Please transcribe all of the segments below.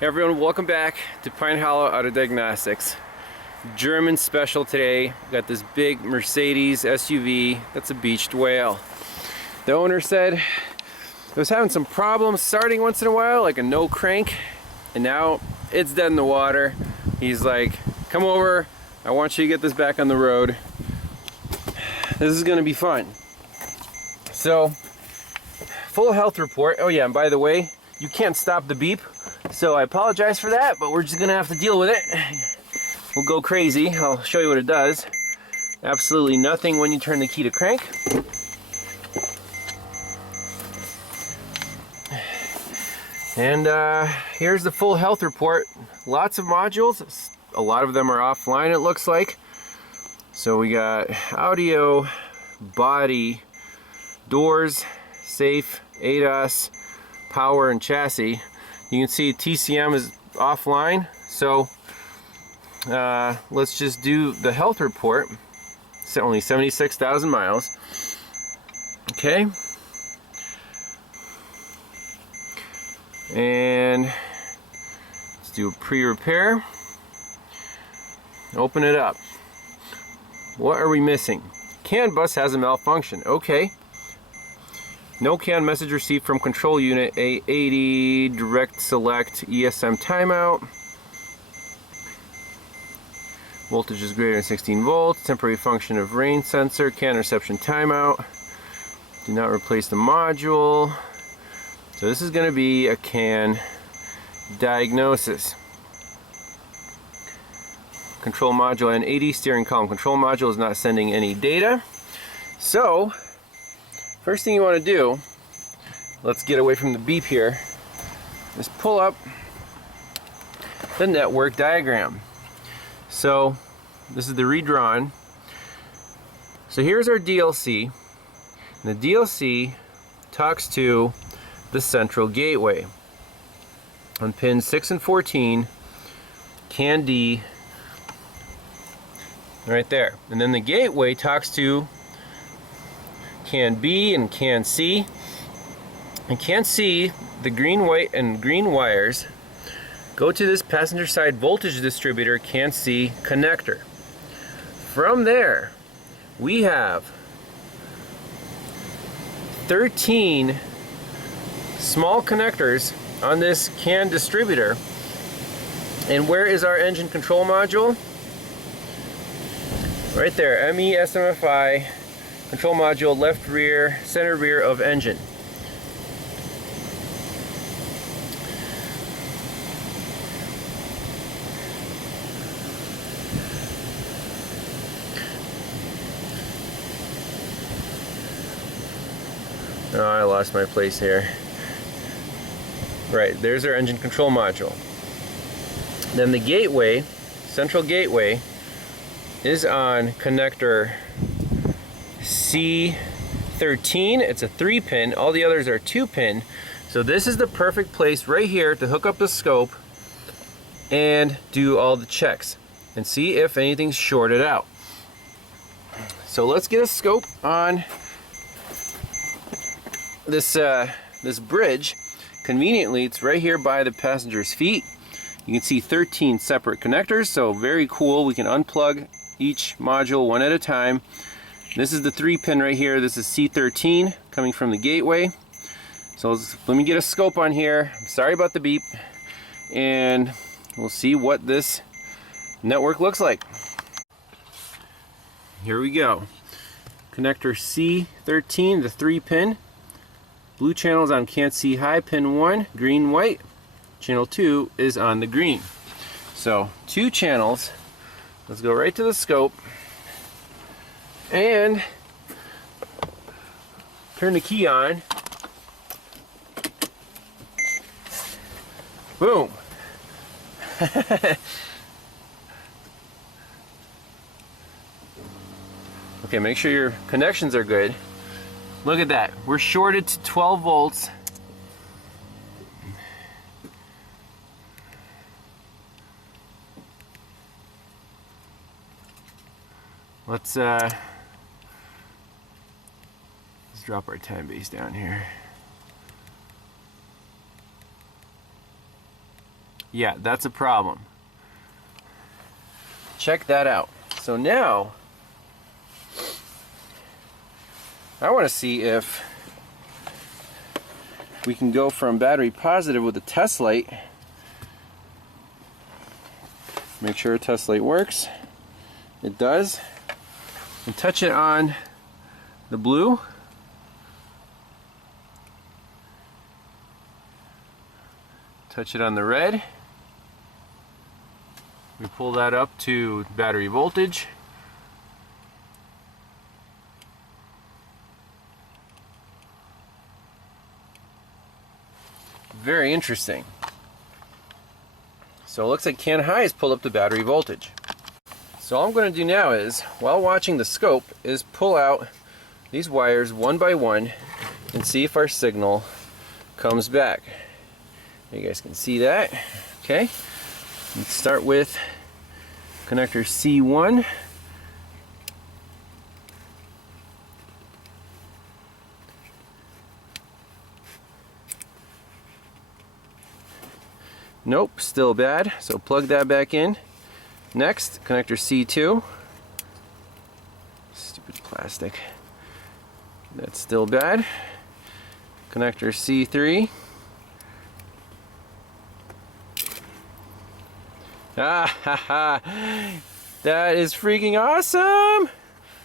Hey everyone, welcome back to Pine Hollow Auto Diagnostics. German special today. We got this big Mercedes SUV that's a beached whale. The owner said it was having some problems starting once in a while, like a no crank, and now it's dead in the water. He's like, come over, I want you to get this back on the road. This is gonna be fun. So, full health report. Oh yeah, and by the way, you can't stop the beep. So I apologize for that, but we're just gonna have to deal with it. We'll go crazy. I'll show you what it does. Absolutely nothing when you turn the key to crank. And here's the full health report. Lots of modules. A lot of them are offline, it looks like. So we got audio, body, doors, safe, ADAS, power, and chassis. You can see TCM is offline, so let's just do the health report. It's only 76,000 miles. Okay. And let's do a pre-repair. Open it up. What are we missing? CAN bus has a malfunction. Okay. No CAN message received from control unit A80, direct select ESM timeout. Voltage is greater than 16 volts. Temporary function of rain sensor, CAN reception timeout. Do not replace the module. So this is going to be a CAN diagnosis. Control module and 80 steering column. Control module is not sending any data. So first thing you want to do, let's get away from the beep here, is pull up the network diagram. So this is the redrawn. So here's our DLC. And the DLC talks to the central gateway on pins 6 and 14, CAN D, right there. And then the gateway talks to CAN B and CAN C. And CAN C, the green, white, and green wires go to this passenger side voltage distributor CAN C connector. From there, we have 13 small connectors on this CAN distributor. And where is our engine control module? Right there, ME SMFI control module, left rear, center rear of engine. Oh, I lost my place here. Right, there's our engine control module. Then the gateway, central gateway, is on connector C13. It's a 3-pin. All the others are 2-pin. So this is the perfect place right here to hook up the scope and do all the checks and see if anything's shorted out. So let's get a scope on this this bridge. Conveniently, it's right here by the passenger's feet. You can see 13 separate connectors, so very cool. We can unplug each module one at a time. This is the 3-pin right here. This is C13 coming from the gateway. So let me get a scope on here. I'm sorry about the beep. And we'll see what this network looks like. Here we go. Connector C13, the 3-pin. Blue channel is on CAN C high, pin 1, green, white. Channel 2 is on the green. So 2 channels. Let's go right to the scope and turn the key on. Boom. Okay, make sure your connections are good. Look at that. We're shorted to 12 volts. Let's drop our time base down here. Yeah, that's a problem. Check that out. So now, I want to see if we can go from battery positive with the test light. Make sure test light works. It does. And touch it on the blue. Touch it on the red. We pull that up to battery voltage. Very interesting. So it looks like can high is pulled up to battery voltage. So all I'm going to do now is, while watching the scope, is pull out these wires one by one and see if our signal comes back. You guys can see that. Okay. Let's start with connector C1. Nope, still bad. So plug that back in. Next, connector C2. Stupid plastic. That's still bad. Connector C3. Ah ha ha! That is freaking awesome!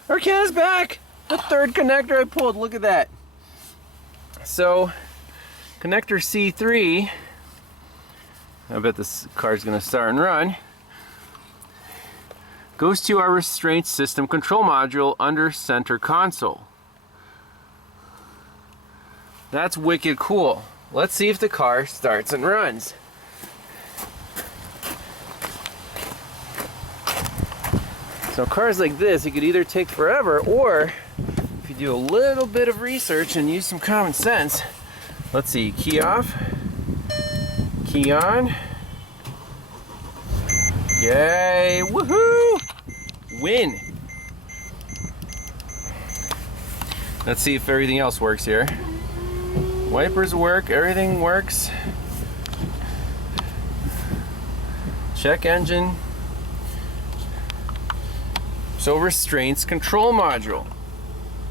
Our can is back! The third connector I pulled, look at that. So, connector C3, I bet this car's gonna start and run, goes to our restraint system control module under center console. That's wicked cool. Let's see if the car starts and runs. So cars like this, it could either take forever, or if you do a little bit of research and use some common sense, let's see, key off, key on, yay, woohoo, win. Let's see if everything else works here. Wipers work, everything works. Check engine. So restraints control module.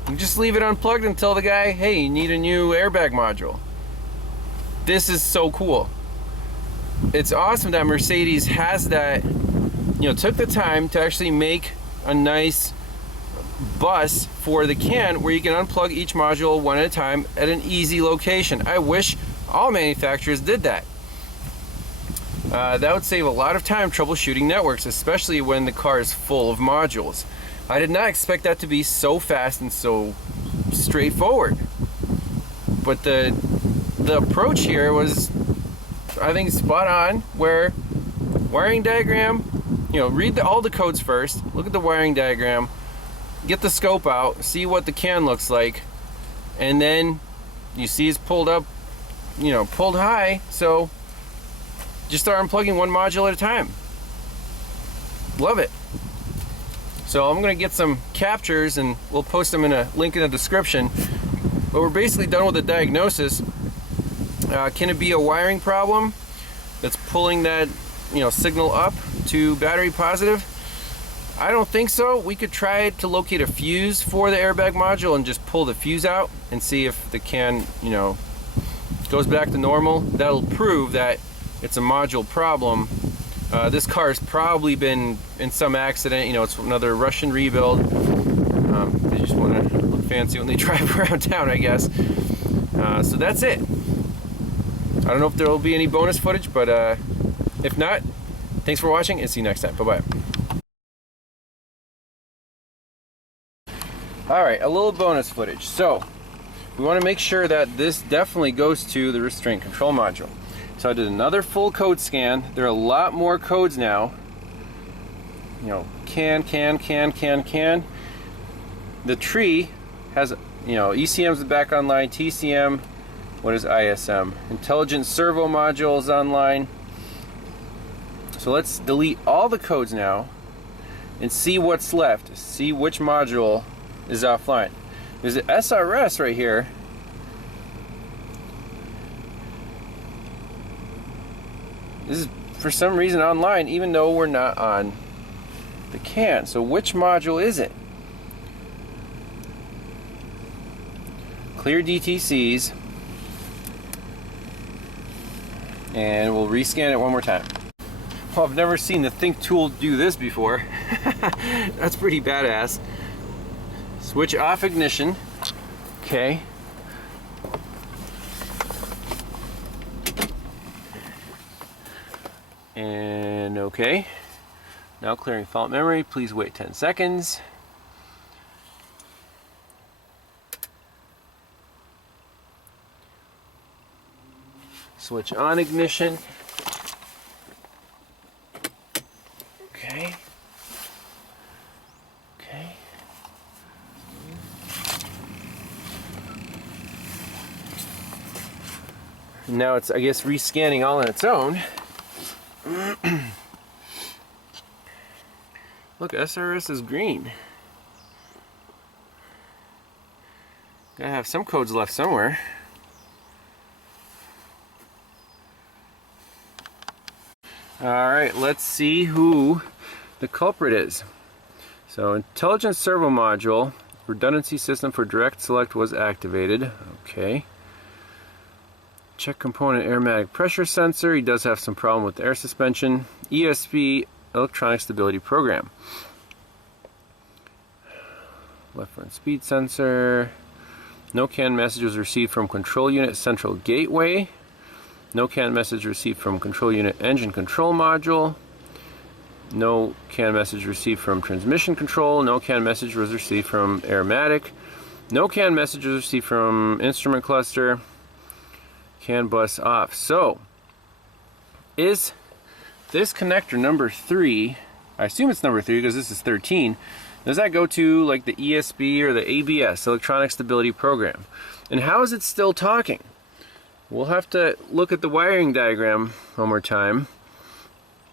You just leave it unplugged and tell the guy, hey, you need a new airbag module. This is so cool. It's awesome that Mercedes has that, took the time to actually make a nice bus for the can where you can unplug each module one at a time at an easy location. I wish all manufacturers did that. That would save a lot of time troubleshooting networks, especially when the car is full of modules. I did not expect that to be so fast and so straightforward. But the approach here was, I think, spot on, where wiring diagram, read all the codes first, look at the wiring diagram, get the scope out, see what the can looks like, and then you see it's pulled up, pulled high, so just start unplugging one module at a time. Love it. So I'm going to get some captures and we'll post them in a link in the description. But we're basically done with the diagnosis. Can it be a wiring problem that's pulling that signal up to battery positive? I don't think so. We could try to locate a fuse for the airbag module and just pull the fuse out and see if the can goes back to normal. That'll prove that it's a module problem. This car's probably been in some accident. It's another Russian rebuild. They just want to look fancy when they drive around town, I guess. So that's it. I don't know if there will be any bonus footage, but if not, thanks for watching and see you next time. Bye-bye. Alright, a little bonus footage. So, we want to make sure that this definitely goes to the restraint control module. So I did another full code scan. There are a lot more codes now. Can. The tree has, ECM's back online, TCM, what is ISM? Intelligent servo module is online. So let's delete all the codes now and see what's left. See which module is offline. There's an SRS right here. This is for some reason online, even though we're not on the can. So which module is it? Clear DTCs, and we'll rescan it one more time. Well, I've never seen the Think tool do this before. That's pretty badass. Switch off ignition. Okay. And okay. Now clearing fault memory. Please wait 10 seconds. Switch on ignition. Okay. Okay. Now it's, I guess, rescanning all on its own. Look, SRS is green. Gotta have some codes left somewhere. Alright, let's see who the culprit is. So, intelligent servo module, redundancy system for direct select was activated. Okay. Check component aromatic pressure sensor. He does have some problem with the air suspension. ESP, electronic stability program. Left front speed sensor. No-CAN message was received from control unit central gateway. No-CAN message received from control unit engine control module. No-CAN message received from transmission control. No-CAN message was received from aromatic. No-CAN message was received from instrument cluster. CAN bus off. So, is this connector number 3, I assume it's number 3 because this is 13, does that go to like the ESP or the ABS, electronic stability program? And how is it still talking? We'll have to look at the wiring diagram one more time.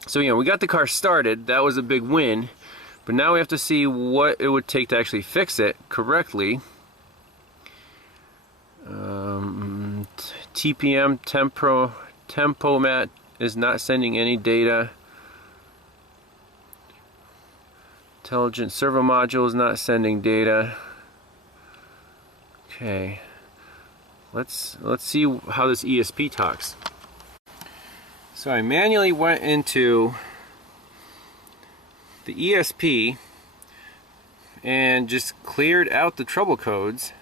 So, you know, we got the car started, that was a big win, but now we have to see what it would take to actually fix it correctly. TPM, Tempomat is not sending any data. Intelligent servo module is not sending data. Okay. Let's see how this ESP talks. So I manually went into the ESP and just cleared out the trouble codes,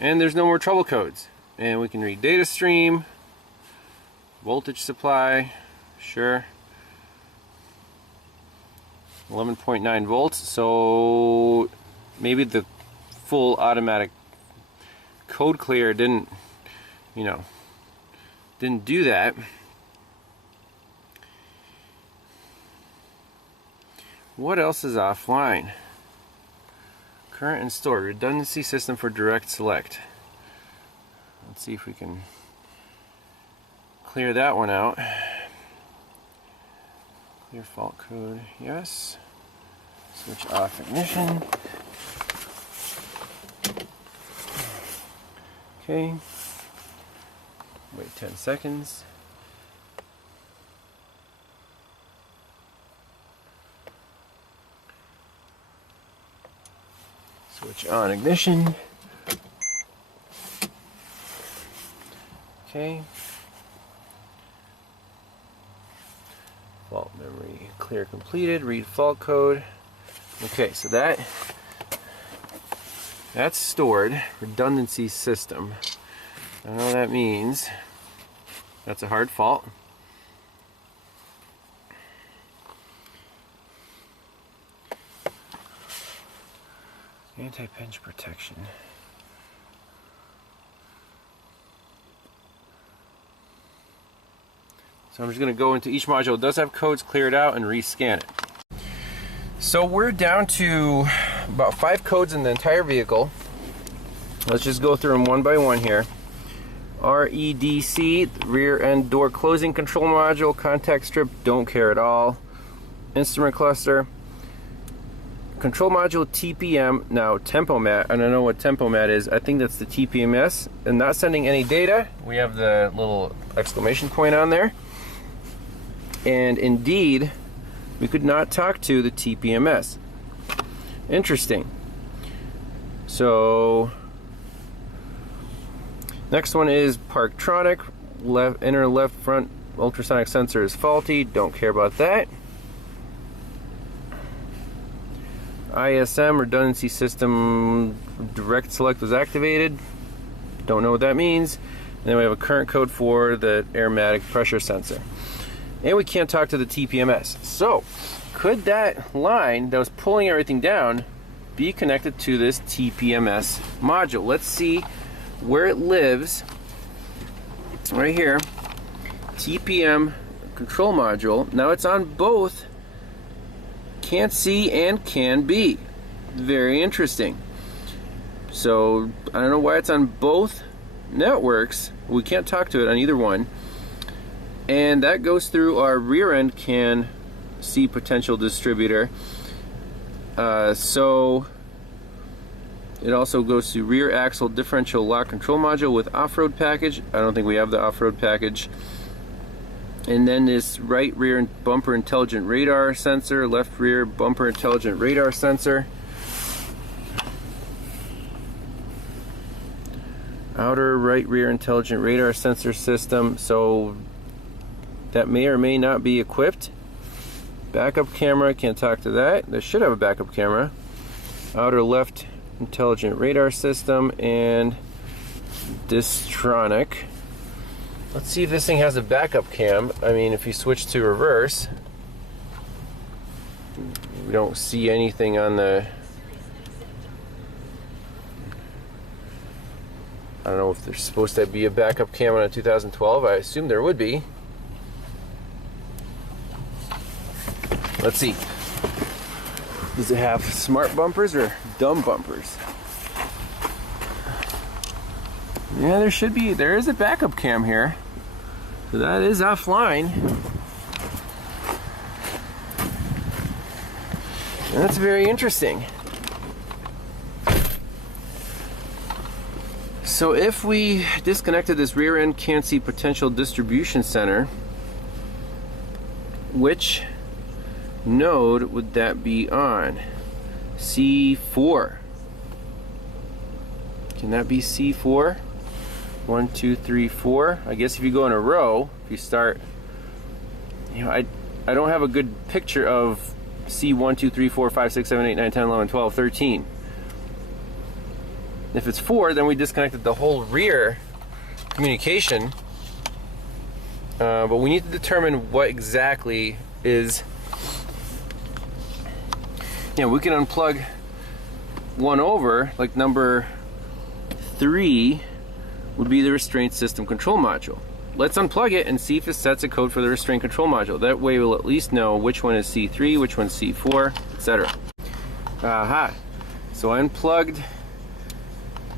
and there's no more trouble codes. And we can read data stream, voltage supply, sure, 11.9 volts. So maybe the full automatic code clear didn't, you know, didn't do that. What else is offline? Current and store, redundancy system for direct select. Let's see if we can clear that one out. Clear fault code, yes. Switch off ignition. Okay. Wait 10 seconds. Switch on ignition. Okay. Fault memory clear completed. Read fault code. Okay, so that's stored. Redundancy system. I know that means that's a hard fault. Anti-pinch protection. So I'm just going to go into each module. It does have codes, cleared out, and rescan it. So we're down to about 5 codes in the entire vehicle. Let's just go through them one by one here. REDC, rear end door closing control module, contact strip, don't care at all. Instrument cluster, control module TPM, now Tempomat. I don't know what Tempomat is. I think that's the TPMS, and not sending any data. We have the little exclamation point on there. And indeed, we could not talk to the TPMS. Interesting. So, next one is Parktronic. Inner left front ultrasonic sensor is faulty. Don't care about that. ISM, redundancy system direct select was activated. Don't know what that means. And then we have a current code for the aromatic pressure sensor. And we can't talk to the TPMS. So, could that line that was pulling everything down be connected to this TPMS module? Let's see where it lives. Right here. TPM control module. Now it's on both can't see and can be. Very interesting. So I don't know why it's on both networks. We can't talk to it on either one. And that goes through our rear end can see potential distributor. So it also goes to rear axle differential lock control module with off-road package. I don't think we have the off-road package. And then this right rear bumper intelligent radar sensor, left rear bumper intelligent radar sensor. Outer right rear intelligent radar sensor system. So that may or may not be equipped. Backup camera, can't talk to that. This should have a backup camera. Outer left intelligent radar system and Distronic. Let's see if this thing has a backup cam. I mean, if you switch to reverse, we don't see anything on the... I don't know if there's supposed to be a backup cam on a 2012. I assume there would be. Let's see. Does it have smart bumpers or dumb bumpers? Yeah, there should be. There is a backup cam here. So that is offline. And that's very interesting. So if we disconnected this rear end can't see potential distribution center, which node would that be on? C4. Can that be C4? 1, 2, 3, 4. I guess if you go in a row, if you start, you know, I don't have a good picture of C1, 2, 3, 4, 5, 6, 7, 8, 9, 10, 11, 12, 13. If it's 4, then we disconnected the whole rear communication. But we need to determine what exactly is. You know, we can unplug one over, like number 3 would be the restraint system control module. Let's unplug it and see if it sets a code for the restraint control module. That way we'll at least know which one is C3, which one's C4, etc. Aha. So I unplugged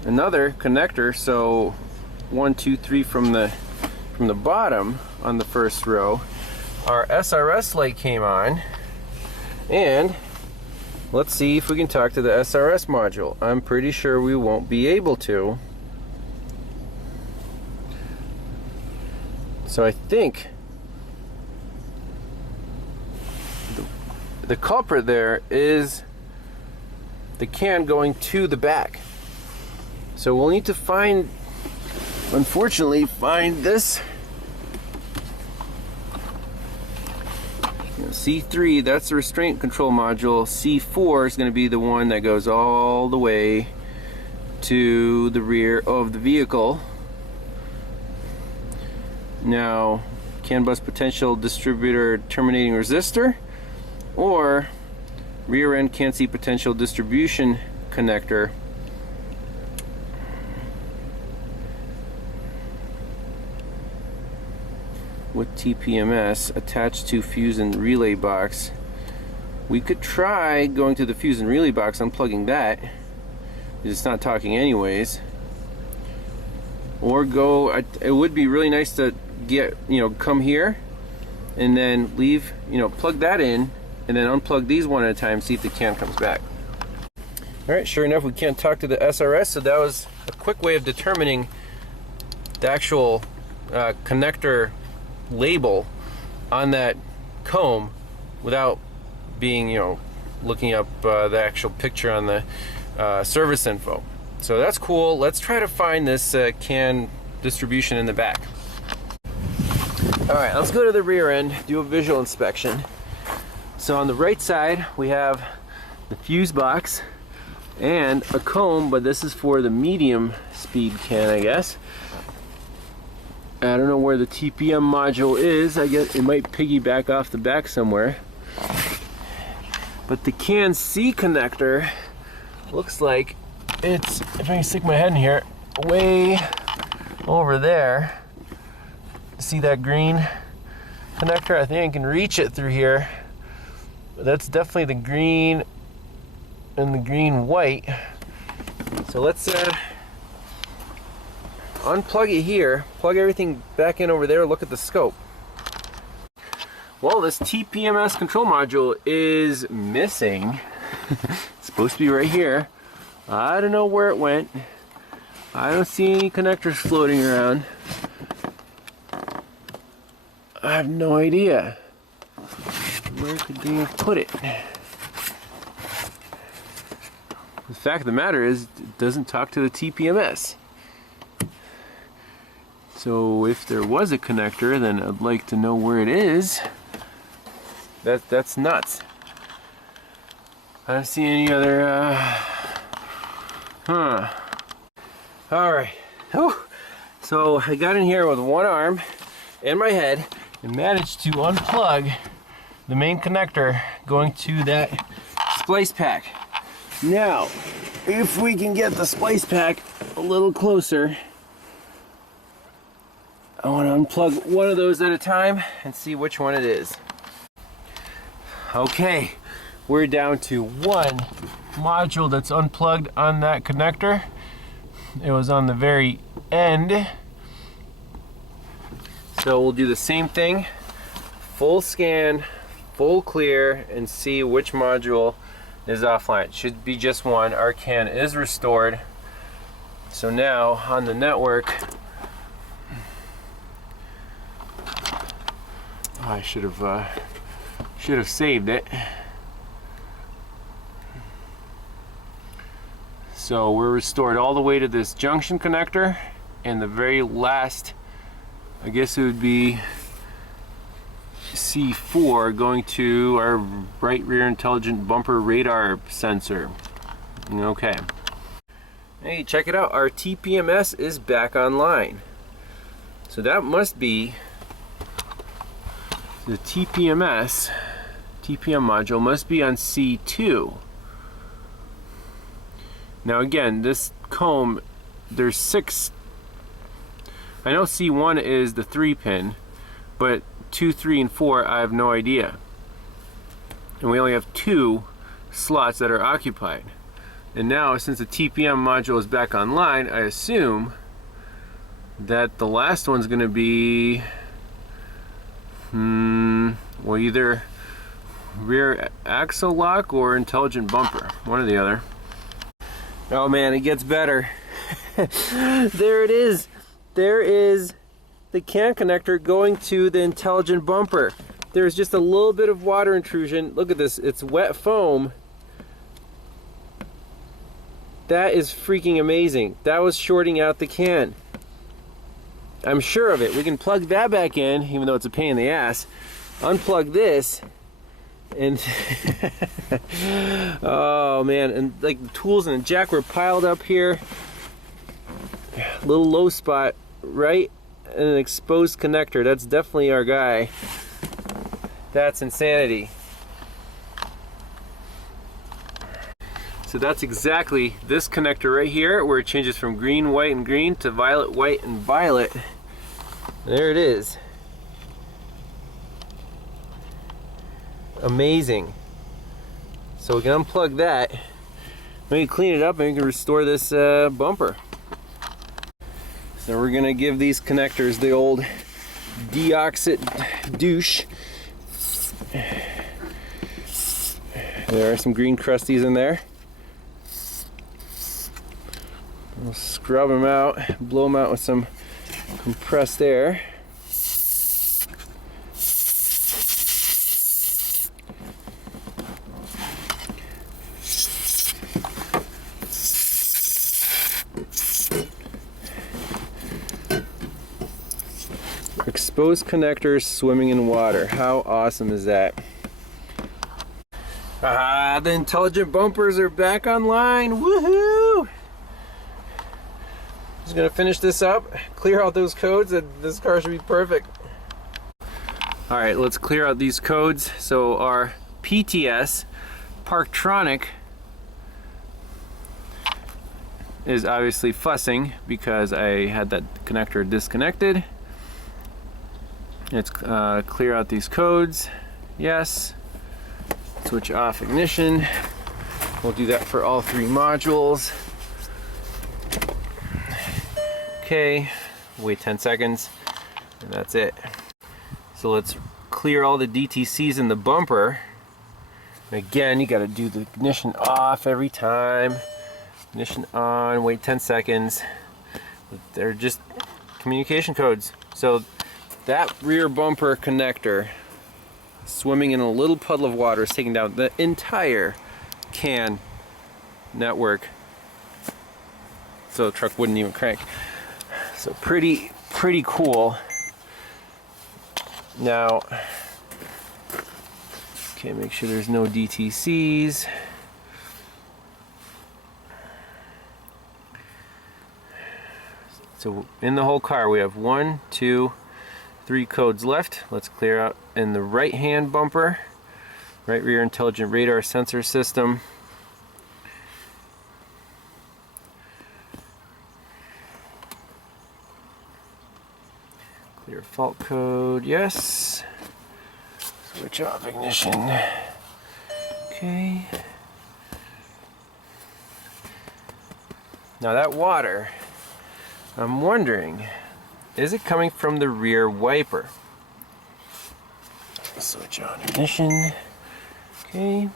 another connector, so 1, 2, 3 from the bottom on the first row. Our SRS light came on, and let's see if we can talk to the SRS module. I'm pretty sure we won't be able to. So I think the culprit there is the can going to the back. So we'll need to unfortunately, find this. C3, that's the restraint control module. C4 is going to be the one that goes all the way to the rear of the vehicle. Now, CAN bus potential distributor terminating resistor, or rear end can't see potential distribution connector. With TPMS attached to fuse and relay box. We could try going to the fuse and relay box, unplugging that, because it's not talking anyways. Or go, it would be really nice to get, come here and then leave, plug that in and then unplug these one at a time, see if the can comes back. Alright, sure enough, we can't talk to the SRS, so that was a quick way of determining the actual connector label on that comb without being, you know, looking up the actual picture on the service info. So that's cool. Let's try to find this can distribution in the back. Alright, let's go to the rear end, do a visual inspection. So on the right side, we have the fuse box and a comb, but this is for the medium speed can, I guess. I don't know where the TPM module is. I guess it might piggyback off the back somewhere. But the can C connector looks like it's, if I can stick my head in here, way over there. See that green connector? I think I can reach it through here. But that's definitely the green and the green white. So let's unplug it here, plug everything back in over there, look at the scope. Well, this TPMS control module is missing. It's supposed to be right here. I don't know where it went. I don't see any connectors floating around. I have no idea. Where could they have put it? The fact of the matter is, it doesn't talk to the TPMS. So if there was a connector, then I'd like to know where it is. That's nuts. I don't see any other, Alright. So I got in here with one arm and my head and managed to unplug the main connector going to that splice pack. Now, if we can get the splice pack a little closer, I want to unplug one of those at a time and see which one it is. Okay, we're down to one module that's unplugged on that connector. It was on the very end. So we'll do the same thing, full scan, full clear, and see which module is offline. It should be just one. Our can is restored. So now on the network, I should have saved it. So we're restored all the way to this junction connector, and the very last, I guess it would be C4, going to our right rear intelligent bumper radar sensor. Okay. Hey, check it out. Our TPMS is back online. So that must be the TPM module must be on C2. Now again, this comb, there's 6. I know C1 is the 3-pin, but 2, 3, and 4, I have no idea. And we only have 2 slots that are occupied. And now, since the TPM module is back online, I assume that the last one's going to be, well, either rear axle lock or intelligent bumper, one or the other. Oh man, it gets better. There it is. There is the can connector going to the intelligent bumper. There's just a little bit of water intrusion. Look at this, it's wet foam. That is freaking amazing. That was shorting out the can. I'm sure of it. We can plug that back in, even though it's a pain in the ass. Unplug this, and oh man, and like the tools and the jack were piled up here. Little low spot, right? And an exposed connector. That's definitely our guy. That's insanity. So that's exactly this connector right here, where it changes from green, white, and green to violet, white, and violet. There it is. Amazing. So we can unplug that, we can clean it up, and we can restore this bumper. So we're gonna give these connectors the old deoxit douche. There are some green crusties in there. We'll scrub them out, blow them out with some compressed air. Exposed connectors swimming in water. How awesome is that? The intelligent bumpers are back online. Woohoo! Just gonna finish this up, clear out those codes, and this car should be perfect. All right, let's clear out these codes. So our PTS Parktronic is obviously fussing because I had that connector disconnected. Let's clear out these codes. Yes. Switch off ignition. We'll do that for all 3 modules. Okay, wait 10 seconds, and that's it. So let's clear all the DTCs in the bumper. Again, you gotta do the ignition off every time. Ignition on, wait 10 seconds. They're just communication codes. So that rear bumper connector swimming in a little puddle of water is taking down the entire CAN network. So the truck wouldn't even crank. So pretty cool. Now, okay, make sure there's no DTCs. So in the whole car we have 1, 2, 3 codes left. Let's clear out in the right hand bumper, right rear intelligent radar sensor system. Clear fault code, yes. Switch off ignition. Okay. Now that water, I'm wondering, is it coming from the rear wiper? Switch on ignition. Okay.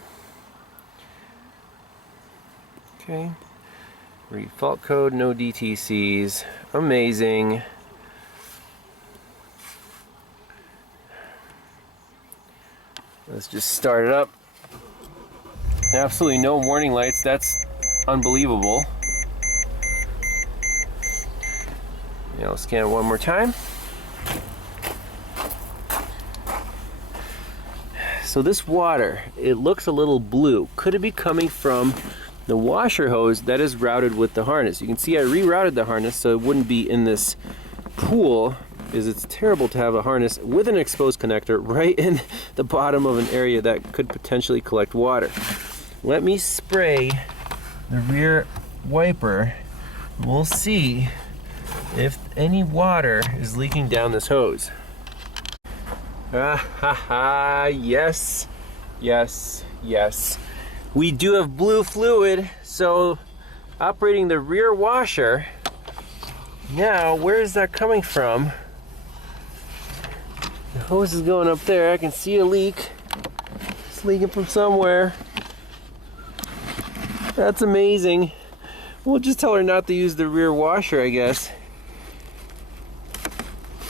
Okay. Read fault code, no DTCs. Amazing. Let's just start it up. Absolutely no warning lights. That's unbelievable. Yeah, I'll scan it one more time. So this water, it looks a little blue. Could it be coming from the washer hose that is routed with the harness? You can see I rerouted the harness so it wouldn't be in this pool, because it's terrible to have a harness with an exposed connector right in the bottom of an area that could potentially collect water. Let me spray the rear wiper. We'll see if any water is leaking down this hose. Yes, yes, yes. We do have blue fluid, so operating the rear washer. Now, where is that coming from? The hose is going up there. I can see a leak. It's leaking from somewhere. That's amazing. We'll just tell her not to use the rear washer, I guess.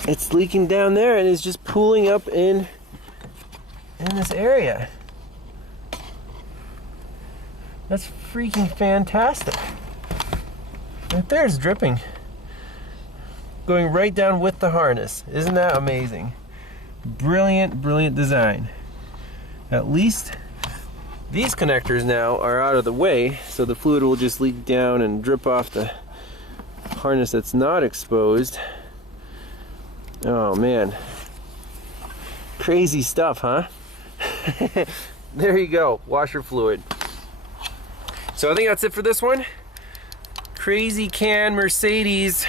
It's leaking down there and it's just pooling up in this area. That's freaking fantastic. Right there it's dripping. Going right down with the harness. Isn't that amazing? Brilliant, brilliant design. At least these connectors now are out of the way, so the fluid will just leak down and drip off the harness that's not exposed. Oh man, crazy stuff, huh? There you go, washer fluid. So I think that's it for this one. Crazy CAN Mercedes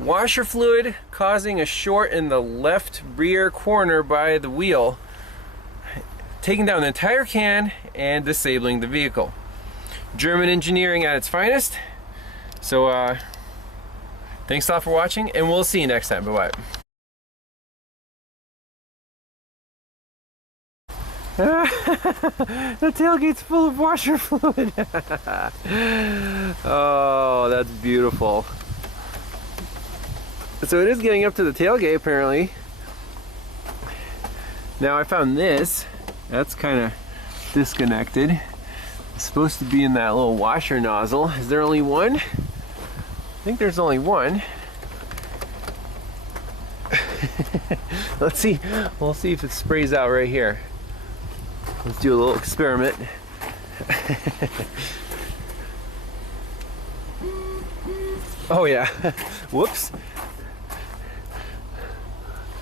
washer fluid causing a short in the left rear corner by the wheel, taking down the entire CAN and disabling the vehicle. German engineering at its finest. So thanks a lot for watching, and we'll see you next time. Bye-bye. The tailgate's full of washer fluid. Oh, that's beautiful. So it is getting up to the tailgate apparently. Now I found this. That's kind of disconnected. It's supposed to be in that little washer nozzle. Is there only one? I think there's only one. Let's see. We'll see if it sprays out right here. Let's do a little experiment. Oh yeah. Whoops.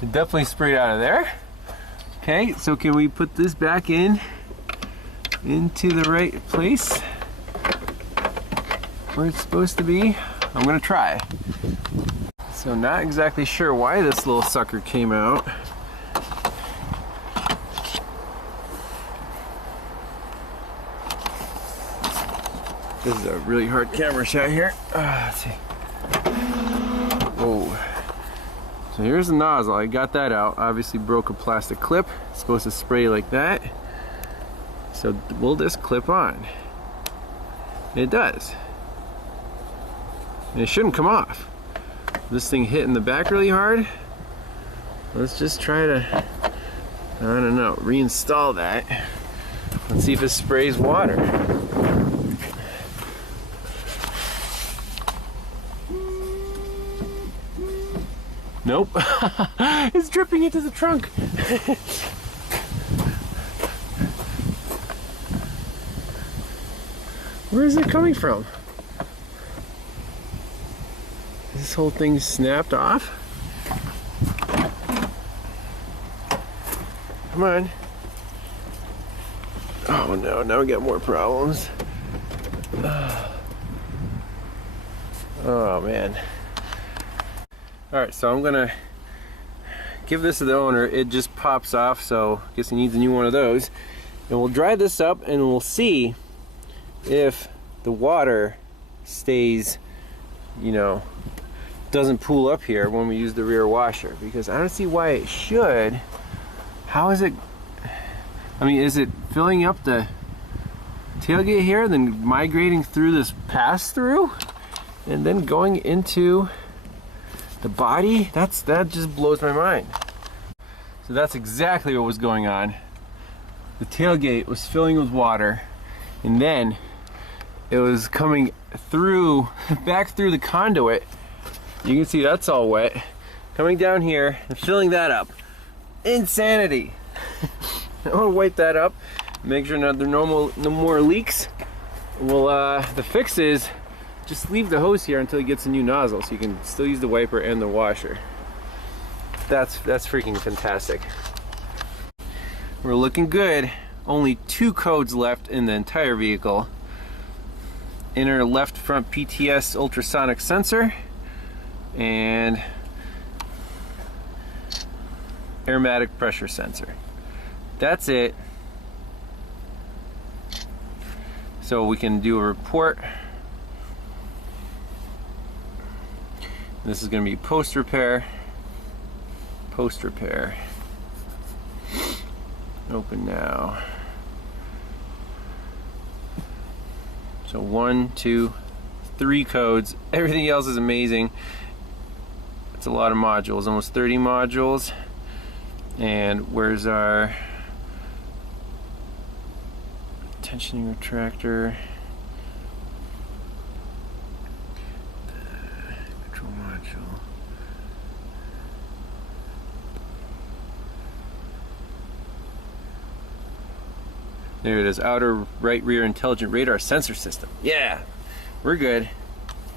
It definitely sprayed out of there. Okay, so can we put this back into the right place where it's supposed to be? I'm gonna try. So not exactly sure why this little sucker came out. This is a really hard camera shot here. Let's see. Whoa. So here's the nozzle. I got that out. Obviously broke a plastic clip. It's supposed to spray like that. So will this clip on? It does. And it shouldn't come off. This thing hit in the back really hard. Let's just try to, I don't know, reinstall that. Let's see if it sprays water. Nope. It's dripping into the trunk. Where is it coming from? This whole thing snapped off? Come on. Oh no, now we got more problems. Oh man. Alright, so I'm gonna give this to the owner. It just pops off, so I guess he needs a new one of those. And we'll dry this up and we'll see if the water stays, you know, doesn't pool up here when we use the rear washer, because I don't see why it should. How is it, I mean, is it filling up the tailgate here, then migrating through this pass-through and then going into the body? That just blows my mind. So that's exactly what was going on. The tailgate was filling with water, and then it was coming through, back through the conduit. You can see that's all wet. Coming down here and filling that up. Insanity. I want to wipe that up, make sure there are no more leaks. Well, the fix is just leave the hose here until he gets a new nozzle, so you can still use the wiper and the washer. That's freaking fantastic. We're looking good. Only 2 codes left in the entire vehicle. Inner left front PTS ultrasonic sensor and aromatic pressure sensor. That's it. So we can do a report. This is going to be post repair. Post repair. Open now. So 1, 2, 3 codes. Everything else is amazing. It's a lot of modules, almost 30 modules. And where's our tensioning retractor? Control module. There it is, outer right rear intelligent radar sensor system. Yeah, we're good.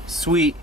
Sweet.